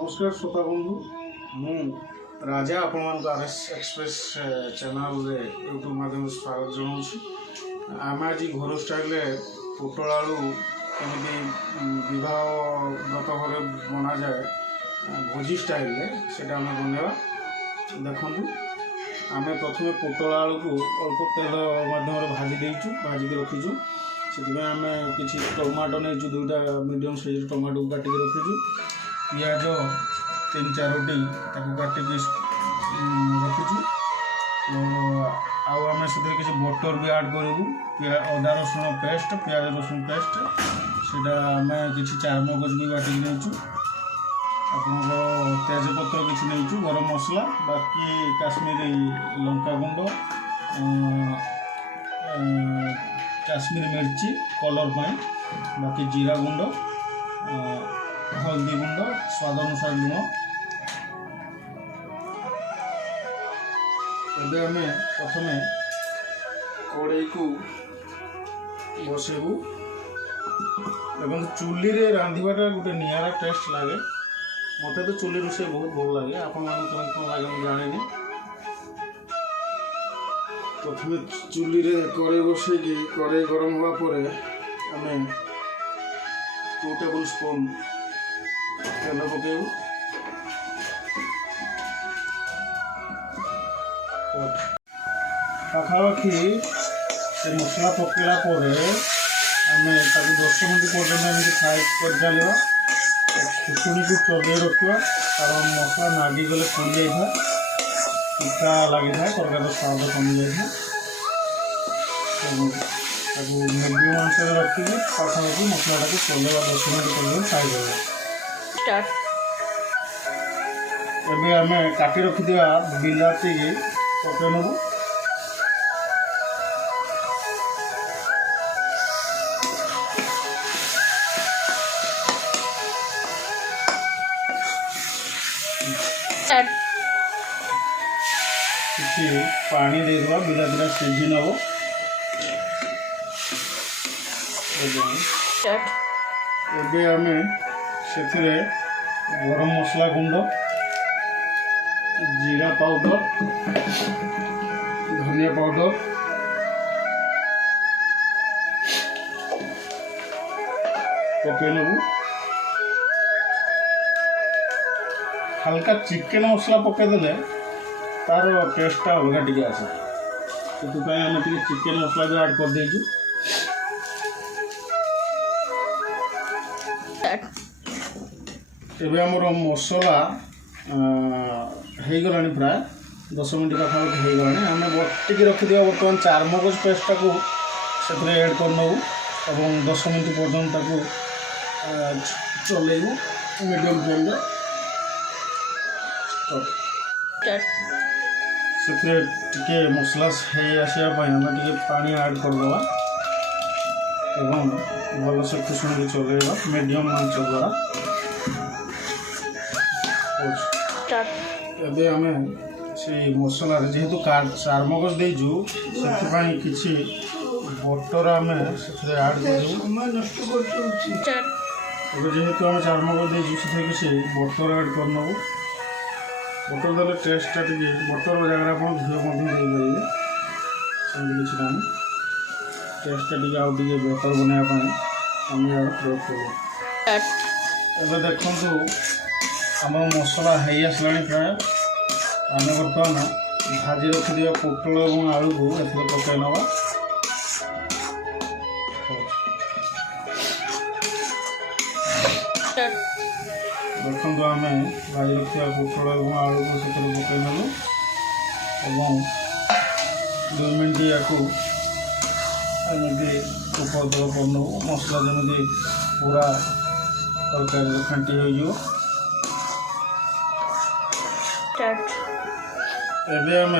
नमस्कार श्रोता बंधु मु राजा आपण R S express channel YouTube माध्यम स्वागत जनाऊँ। आम आज घर स्टाइल पोटल आलू कमी बहुत भाव बना जाए भोजी स्टाइल से बनवा देखु। आम प्रथम पोटल आलू को अल्प तेल मध्यम भाजिक रखीचु से आम कि टमाटो नहीं दुईटा मीडियम साइज टमाटो काटिक रखीचु। पियाज 3-4टी काटिकी रखीचु। आम से किसी बटर भी ऐड करूँ अदा रसुण पेस्ट पियाज रसुण पेस्ट से आम कि चारमगज भी बाटिक नहीं आप तेजपत्र किसी नहीं गरम मसला बाकी काश्मीरी लंका गुंड काश्मीरी मिर्ची कलर पाई बाकी जीरा गुंड हल्दी गुंड स्वाद अनुसार लुण। एबे आमे प्रथमे कड़ाई को बसेबू एवं चुली रे रांधिबाटा गोटे नियारा टेस्ट लगे। मत तो चुली रोषे बहुत भल लगे आपण लगे जानी। प्रथमे चुली रे कड़ाई बसई कड़ाई गरम हवा पर आम 2 टेबल स्पून तेल पकेबू। पाखापाखि से मसला पकेला आम 10 मिनट पर्यटन फ्राए कर चलवा। खुशुणी को चले रखा कारण मसला नागी गले पुड़ी जाए पिता लगी था तरकारी स्वाद कमी जाए। मीडियम आंच रखिए पाखापाखि मसला को चलेगा 10 मिनट पर्यटन फ्राए कर। एबे आम काटी रखिथिबा बिलाती पके नबू। किसी पानी देवा बिलातीटा सीझी नब। एबे आम से गरम मसला गुंड जीरा पाउडर धनिया पाउडर पके नबू। हल्का चिकेन मसला पकेदेले तार टेस्टा अलग टे आसे से आम चिकेन मसला भी ऐड कर देचु। एबे हमर मसला हो गला प्राय 10 मिनट पाखापाखि हो गला। आम बटिक रखिदा बर्तमान चारमगज पेस्टा को से ऐड कर नबू और 10 मिनट पर्यटन चलेबू मीडियम फ्लेम से मसला आसापी आम टे पानी ऐड करदे भल से खुशुणी चलेगा मीडियम आंच द्वारा। एबे आम से मसला जेहेतु चारमगज देजु से किसी बटर आम से ऐड कर जेहेतु आम चारमगज देजु से किसी बटर ऐड कर नबू। बटर देले टेस्टा टे बटर जगह आप घी देपारे किसी ना टेस्टा टे आउ बेहतर बनवाई आम प्रयोग कर। देखु आम मसला हो आसला प्राय आम बर्तमान भाजी रखिदा पोटल और आलू को पकई नवा। देखो आम भाजी रखा पोटल और आलू को से पकई नलु और 2 मिनट या ऊपर तल कर नबू मसला जमी पूरा तरकारी खांटी हो। एबे आम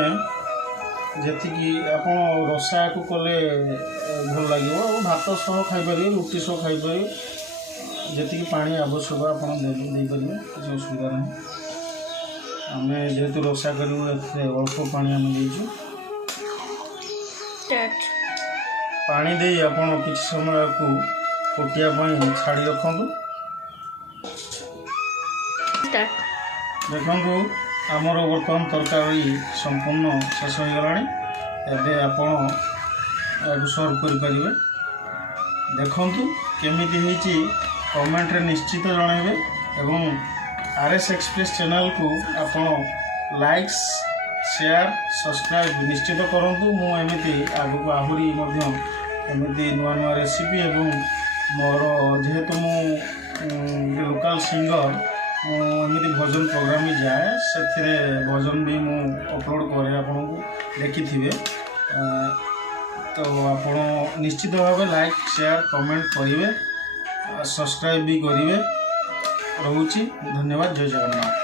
जी आप रसा को कले भल लगे भात सह खाईपर रुटी सह खाईपर जी पानी आवश्यक आपड़े किसी असुविधा ना। आम जेहेतु रसा कर अल्प पानी आम देचु पानी दे आपण किसी समय को फुटिया छाड़ी रखु। स्टार्ट देखो आमर बर्तमान तरकारी संपूर्ण शेष हो गलानी एबे आपण सर्व करें देखु केमी कमेंट रे निश्चित जनइबे एवं RS एक्सप्रेस चैनल को आपण लाइक्स शेयर सब्सक्राइब निश्चित करूँ मुझे आगक आहरी एमती नुआ नुआ रेसिपी एवं मोर जेहेतु मु लोकल सिंगर मुझे भजन प्रोग्राम भी जाए से भजन भी मु अपलोड करे आपन को देखी थे तो आपण निश्चित भाव लाइक शेयर कमेंट करेंगे सब्सक्राइब भी करेंगे। रोची धन्यवाद। जय जगन्नाथ।